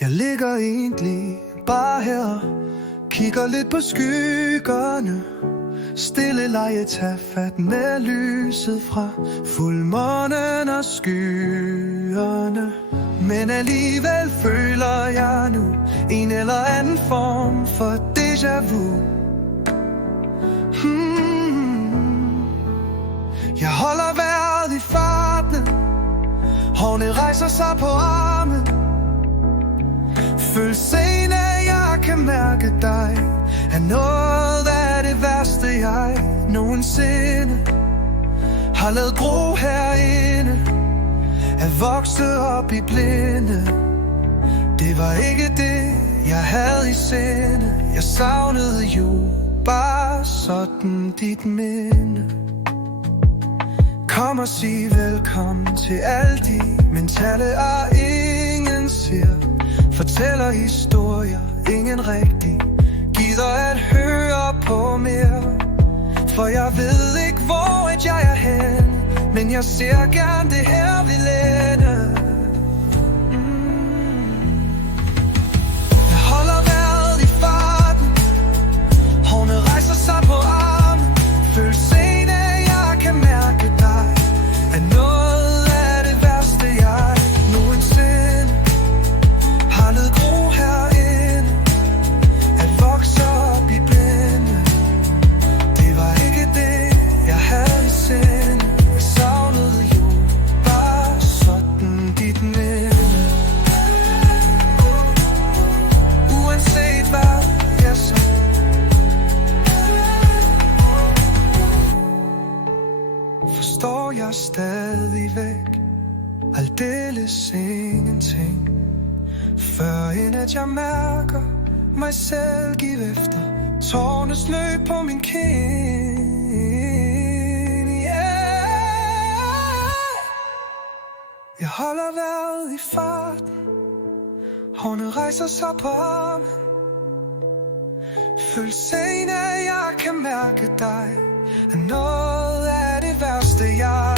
Jeg ligger egentlig bare her, kigger lidt på skyggerne. Stille leje, tag fat med lyset fra fuldmånen og skyerne. Men alligevel føler jeg nu en eller anden form for déjà vu. Jeg holder vejret i farten, hårene rejser sig på armen. Følelsen af, jeg kan mærke dig, er noget af det værste, jeg nogensinde har lavet gro herinde. At vokse op i blinde, det var ikke det, jeg havde i sinde. Jeg savnede jo bare sådan dit minde. Kom og sig velkommen til alle de mentale og ingen siger. Fortæller historier, ingen rigtig gider at høre på mere. For jeg ved ikke, hvor jeg er hen, men jeg ser gerne det her vil ende. Jeg holder vejret i farten, hårene rejser sig på armen. Følelsen af, jeg kan mærke dig, er noget af det værste, jeg nogensinde har ladet gro herinde. At vokse op i blinde, det var ikke det, jeg havde i sinde. Jeg savnede jo bare sådan dit minde. Uanset hvad jeg så, forstår jeg stadigvæk aldeles ingenting. Før end at jeg mærker mig selv give efter, tårernes løb på min kind. Jeg holder vejret i farten, hårene rejser sig på armen. Følelsen af, jeg kan mærke dig, er noget af det værste, jeg